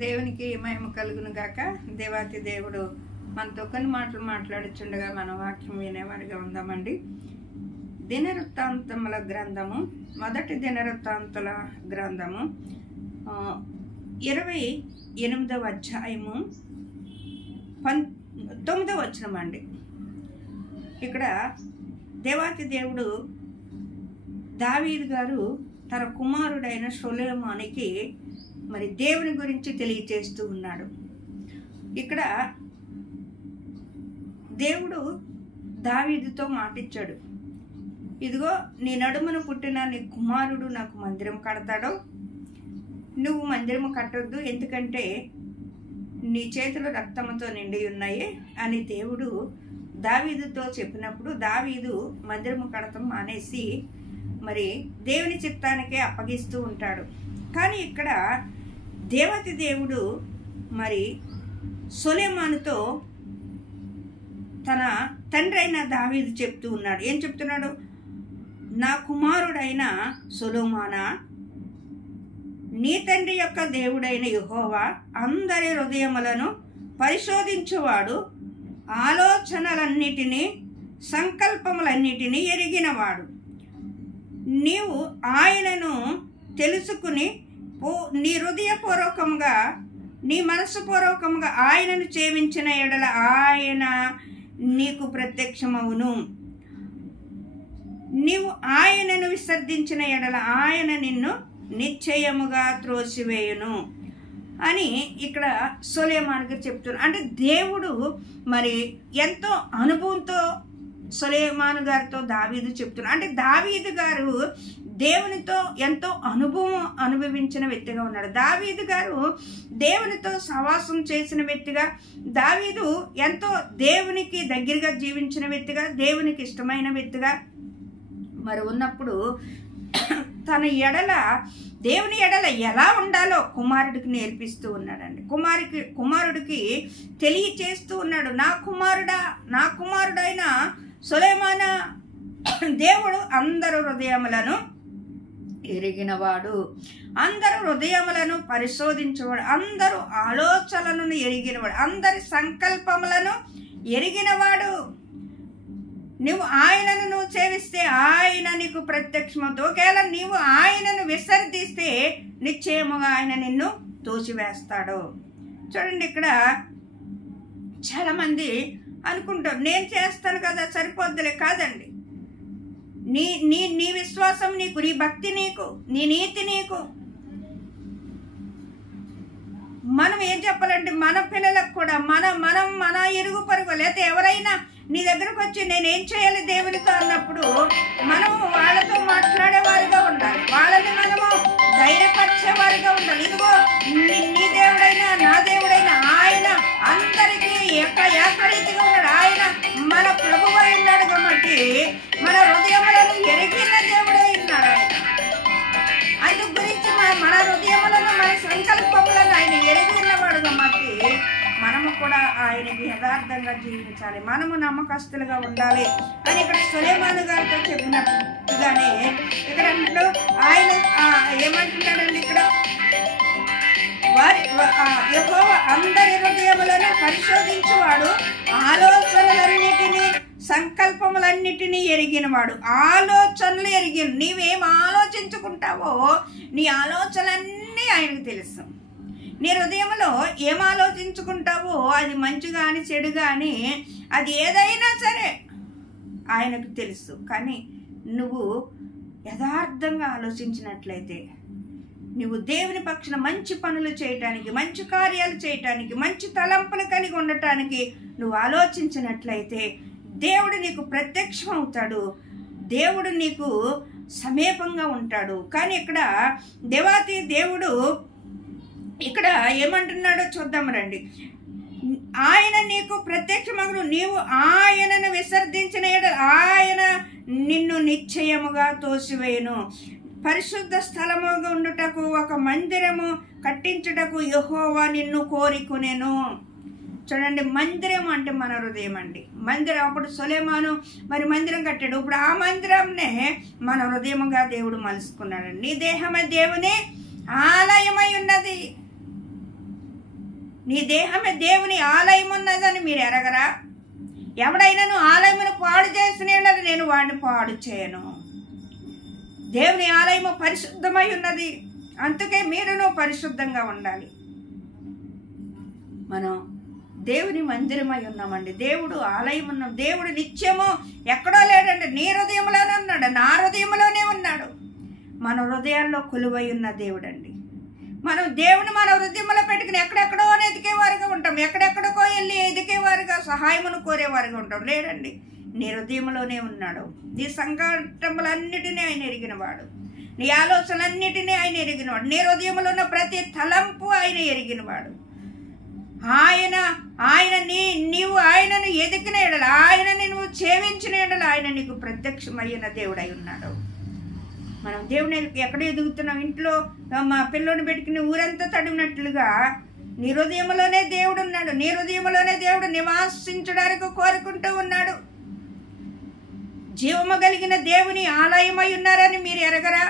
దేవునికి మహిమ కలుగును గాక. దేవాతి దేవుడు మనతో కొన్ని మాటలు మాట్లాడుచుండగా మన వాక్యం వినేవారిగా ఉందామండి. దినవృత్తాంతముల గ్రంథము, మొదటి దినవృత్తాంతుల గ్రంథము 28వ అధ్యాయము 9వ వచనం అండి. ఇక్కడ దేవాతి దేవుడు దావీదు గారు తన కుమారుడైన సొలొమోనుకి మరి దేవుని గురించి తెలియచేస్తూ ఉన్నాడు. ఇక్కడ దేవుడు దావీదుతో మాటిచ్చాడు, ఇదిగో నీ నడుమున పుట్టిన నీ కుమారుడు నాకు మందిరం కడతాడు, నువ్వు మందిరము కట్టొద్దు, ఎందుకంటే నీ చేతులు రక్తముతో నిండి ఉన్నాయి అని దేవుడు దావీదుతో చెప్పినప్పుడు దావీదు మందిరము కడతం మానేసి మరి దేవుని చిత్తానికే అప్పగిస్తూ ఉంటాడు. కానీ ఇక్కడ దేవతి దేవుడు మరి సొలొమోనుతో తన తండ్రి అయిన దావీదు చెప్తూ ఉన్నాడు. ఏం చెప్తున్నాడు? నా కుమారుడైన సొలొమోనా, నీ తండ్రి యొక్క దేవుడైన యెహోవా అందరి హృదయములను పరిశోధించువాడు, ఆలోచనలన్నిటినీ సంకల్పములన్నిటినీ ఎరిగినవాడు. నీవు ఆయనను తెలుసుకుని నీ హృదయపూర్వకంగా నీ మనస్సుపూర్వకంగా ఆయనను సేవించిన ఎడల ఆయన నీకు ప్రత్యక్షమవును, నీవు ఆయనను విసర్జించిన ఎడల ఆయన నిన్ను నిశ్చయముగా త్రోసివేయును అని ఇక్కడ సొలొమోనుకి చెప్తున్నారు. అంటే దేవుడు మరి ఎంతో అనుభవంతో సొలొమోను గారితో దావీదు చెప్తున్నారు. అంటే దావీదు గారు దేవునితో ఎంతో అనుభవించిన వ్యక్తిగా ఉన్నాడు. దావీదు గారు దేవునితో సహవాసం చేసిన వ్యక్తిగా, దావీదు ఎంతో దేవునికి దగ్గరగా జీవించిన వ్యక్తిగా, దేవునికి ఇష్టమైన వ్యక్తిగా మరి ఉన్నప్పుడు తన ఎడల దేవుని ఎడల ఎలా ఉండాలో కుమారుడికి నేర్పిస్తూ ఉన్నాడండి. కుమారుడికి తెలియచేస్తూ ఉన్నాడు. నా కుమారుడైన సొలొమోను, దేవుడు అందరు హృదయములను ఎరిగినవాడు, అందరు హృదయములను పరిశోధించేవాడు, అందరూ ఆలోచనలను ఎరిగినవాడు, అందరి సంకల్పములను ఎరిగినవాడు. నువ్వు ఆయనను సేవిస్తే ఆయన నీకు ప్రత్యక్షమవుతావు, ఒకవేళ నీవు ఆయనను విసర్జిస్తే నిశ్చయముగా ఆయన నిన్ను తోసివేస్తాడు. చూడండి, ఇక్కడ చాలా మంది అనుకుంటారు నేను చేస్తాను కదా సరిపోద్దులే. కాదండి, నీ విశ్వాసం నీకు, నీ భక్తి నీకు, నీ నీతి నీకు. మనం ఏం చెప్పాలంటే మన పిల్లలకు కూడా మన ఇరుగు పరుగు లేకపోతే ఎవరైనా నీ దగ్గరకు వచ్చి నేనేం చేయాలి దేవునితో అన్నప్పుడు మనము వాళ్ళతో మాట్లాడేవారిగా ఉండాలి, వాళ్ళని మనము ధైర్యపరిచేవారిగా ఉండాలి. ఇదిగో నీ దేవుడైనా నా దేవుడైనా ఆయన అందరికీ ఏకరీతిగా ఉన్నాడు. ఆయన మన ప్రభువై ఉన్నాడు కాబట్టి మన హృదయములను ఎరిగిన దేవుడై ఉన్నాడు. ఆయన గురించి మన హృదయములను మన సంకల్పములను ఆయన ఎరిగినవాడు కాబట్టి మనము కూడా ఆయనకి యథార్థంగా జీవించాలి, మనము నమ్మకస్తులుగా ఉండాలి అని ఇక్కడ సొలొమోను గారితో చెప్పినట్టుగానే ఇక్కడ ఆయన ఏమంటున్నాడండి, ఇక్కడ యెహోవా అందరి హృదయములను పరిశోధించువాడు, ఆలోచనలన్నిటినీ సంకల్పములన్నిటినీ ఎరిగినవాడు. ఆలోచనలు ఎరిగిన, నీవేం ఆలోచించుకుంటావో నీ ఆలోచనలన్నీ ఆయనకు తెలుసు. నీ హృదయంలో ఏం ఆలోచించుకుంటావో అది మంచి కానీ చెడు కానీ అది ఏదైనా సరే ఆయనకు తెలుసు. కానీ నువ్వు యథార్థంగా ఆలోచించినట్లయితే, నువ్వు దేవుని పక్షాన మంచి పనులు చేయటానికి, మంచి కార్యాలు చేయటానికి, మంచి తలంపులు కలిగి ఉండటానికి నువ్వు ఆలోచించినట్లయితే దేవుడు నీకు ప్రత్యక్షం అవుతాడు, దేవుడు నీకు సమీపంగా ఉంటాడు. కానీ ఇక్కడ దేవాతి దేవుడు ఇక్కడ ఏమంటున్నాడో చూద్దాం రండి. ఆయన నీకు ప్రత్యక్షమగును, నీవు ఆయనను విసర్జించిన ఎడల ఆయన నిన్ను నిశ్చయముగా తోసివేయును. పరిశుద్ధ స్థలముగా ఉండుటకు ఒక మందిరము కట్టించుటకు యెహోవా నిన్ను కోరుకొనెను. చూడండి, మందిరం అంటే మన హృదయం అండి. మందిరం అప్పుడు సొలొమోను మరి మందిరం కట్టాడు, ఇప్పుడు ఆ మందిరంనే మన హృదయముగా దేవుడు మలుసుకున్నాడు. నీ దేహమే దేవుని ఆలయమై ఉన్నది. నీ దేహమే దేవుని ఆలయం ఉన్నదని మీరు ఎరగరా? ఎవడైనాను ఆలయమును పాడు చేసిన నేను వాడిని పాడు చేయను. దేవుని ఆలయము పరిశుద్ధమై ఉన్నది, అందుకే మీరును పరిశుద్ధంగా ఉండాలి. మనం దేవుని మందిరమై ఉన్నామండి. దేవుడు ఆలయం ఉన్నాం. దేవుడు నిత్యము ఎక్కడో లేడండి, నీ హృదయంలోనే ఉన్నాడు, నా హృదయంలోనే ఉన్నాడు. మన హృదయాల్లో కొలువై ఉన్న దేవుడు అండి. మనం దేవుని మన హృదయంలో పెట్టుకుని ఎక్కడెక్కడో ఎదికేవారుగా ఉంటాం, ఎక్కడెక్కడికో వెళ్ళి ఎదికేవారుగా సహాయమును కోరేవారుగా ఉంటాం. లేడండి, నీ హృదయంలోనే ఉన్నాడు. నీ సంకటములన్నిటినీ ఆయన ఎరిగినవాడు, నీ ఆలోచనలన్నిటినీ ఆయన ఎరిగినవాడు, నీ హృదయంలో ఉన్న ప్రతి తలంపు ఆయన ఎరిగినవాడు. నీవు ఆయనను ఎదికిన ఎడల, ఆయనని నువ్వు సేవించిన ఎడల ఆయన నీకు ప్రత్యక్షమైన దేవుడై ఉన్నాడు. మనం దేవుని ఎక్కడ ఎదుగుతున్నాం? ఇంట్లో మా పిల్లోని పెట్టుకుని ఊరంతా తడినట్లుగా నీ హృదయంలోనే దేవుడు ఉన్నాడు. నీ హృదయంలోనే దేవుడు నివాసించడానికి కోరుకుంటూ ఉన్నాడు. జీవము కలిగిన దేవుని ఆలయమై ఉన్నారని మీరు ఎరగరా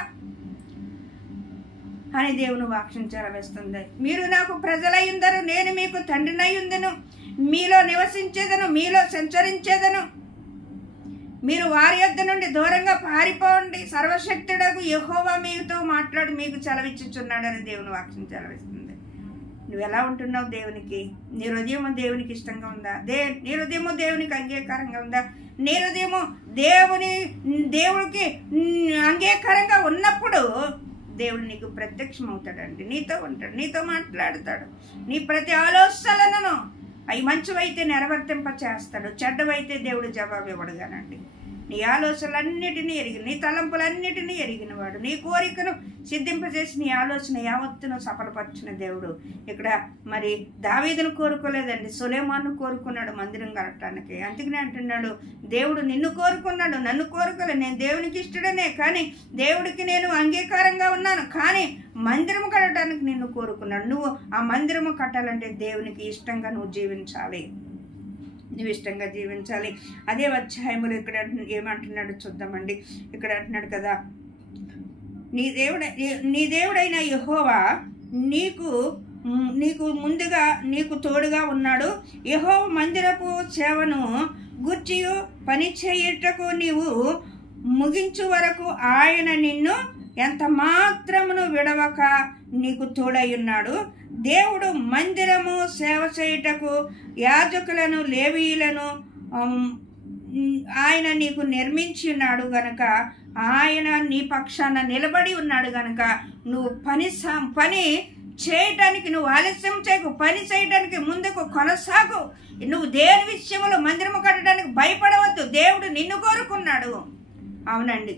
అని దేవుని వాక్యం చెలవిస్తుంది. మీరు నాకు ప్రజలయ్యుందరు, నేను మీకు తండ్రినై ఉందను, మీలో నివసించేదను, మీలో సంచరించేదను. మీరు వారి యొద్ద నుండి దూరంగా పారిపోండి. సర్వశక్తుడకు యెహోవా మీతో మాట్లాడి మీకు సెలవిచ్చుచున్నాడని దేవుని వాక్యం సెలవిస్తుంది. నువ్వు ఎలా ఉంటున్నావు దేవునికి? నీ హృదయము దేవునికి ఇష్టంగా ఉందా? నీ హృదయము దేవునికి అంగీకారంగా ఉందా? నీ హృదయము దేవుడికి అంగీకారంగా ఉన్నప్పుడు దేవుడు నీకు ప్రత్యక్షం అవుతాడండి. నీతో ఉంటాడు, నీతో మాట్లాడతాడు. నీ ప్రతి ఆలోచనలను అవి మంచివైతే నెరవేర్తింప చేస్తాడు, చెడ్డవైతే దేవుడు జవాబు ఇవ్వడుగానండి. నీ ఆలోచనలన్నిటినీ ఎరిగిన, నీ తలంపులన్నిటినీ ఎరిగినవాడు, నీ కోరికను సిద్ధింపజేసి నీ ఆలోచన యావత్తును సఫలపరిచిన దేవుడు. ఇక్కడ మరి దావీదును కోరుకోలేదండి, సొలొమోనును కోరుకున్నాడు మందిరం కట్టడానికి. అందుకనే అంటున్నాడు, దేవుడు నిన్ను కోరుకున్నాడు, నన్ను కోరుకోలేదు. నేను దేవునికి ఇష్టడనే, కానీ దేవుడికి నేను అంగీకారంగా ఉన్నాను, కానీ మందిరము కట్టడానికి నిన్ను కోరుకున్నాడు. నువ్వు ఆ మందిరము కట్టాలంటే దేవునికి ఇష్టంగా నువ్వు జీవించాలి, నువ్వు ఇష్టంగా జీవించాలి. అదే అధ్యాయములు ఇక్కడ ఏమంటున్నాడు చూద్దామండి. ఇక్కడ అంటున్నాడు కదా, నీ దేవుడైన యెహోవా నీకు ముందుగా నీకు తోడుగా ఉన్నాడు. యెహోవా మందిరపు సేవను గూర్చియు పని చేయుటకు నీవు ముగించు వరకు ఆయన నిన్ను ఎంత మాత్రమును విడవక నీకు తోడై ఉన్నాడు. దేవుడు మందిరము సేవ చేయుటకు యాజకులను లేవీయులను ఆయన నీకు నిర్మించి ఉన్నాడు గనక, ఆయన నీ పక్షాన నిలబడి ఉన్నాడు గనక నువ్వు పని చేయటానికి నువ్వు ఆలస్యం చేయకు, పని చేయడానికి ముందుకు కొనసాగు. నువ్వు దేని విషయంలో మందిరము కట్టడానికి భయపడవద్దు. దేవుడు నిన్ను కోరుకున్నాడు. అవునండి,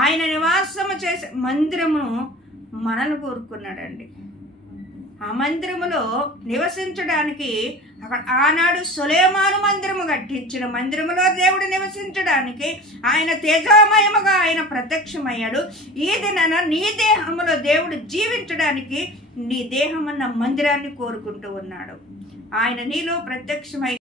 ఆయన నివాసము చేసే మందిరము మనల్ని కోరుకున్నాడండి. ఆ మందిరములో నివసించడానికి అక్కడ ఆనాడు సొలొమోను మందిరము కట్టించిన మందిరములో దేవుడు నివసించడానికి ఆయన తేజోమయముగా ఆయన ప్రత్యక్షమయ్యాడు. ఈ దినాన నీ దేహములో దేవుడు జీవించడానికి నీ దేహమన్న మందిరాన్ని కోరుకుంటూ ఉన్నాడు. ఆయన నీలో ప్రత్యక్షమై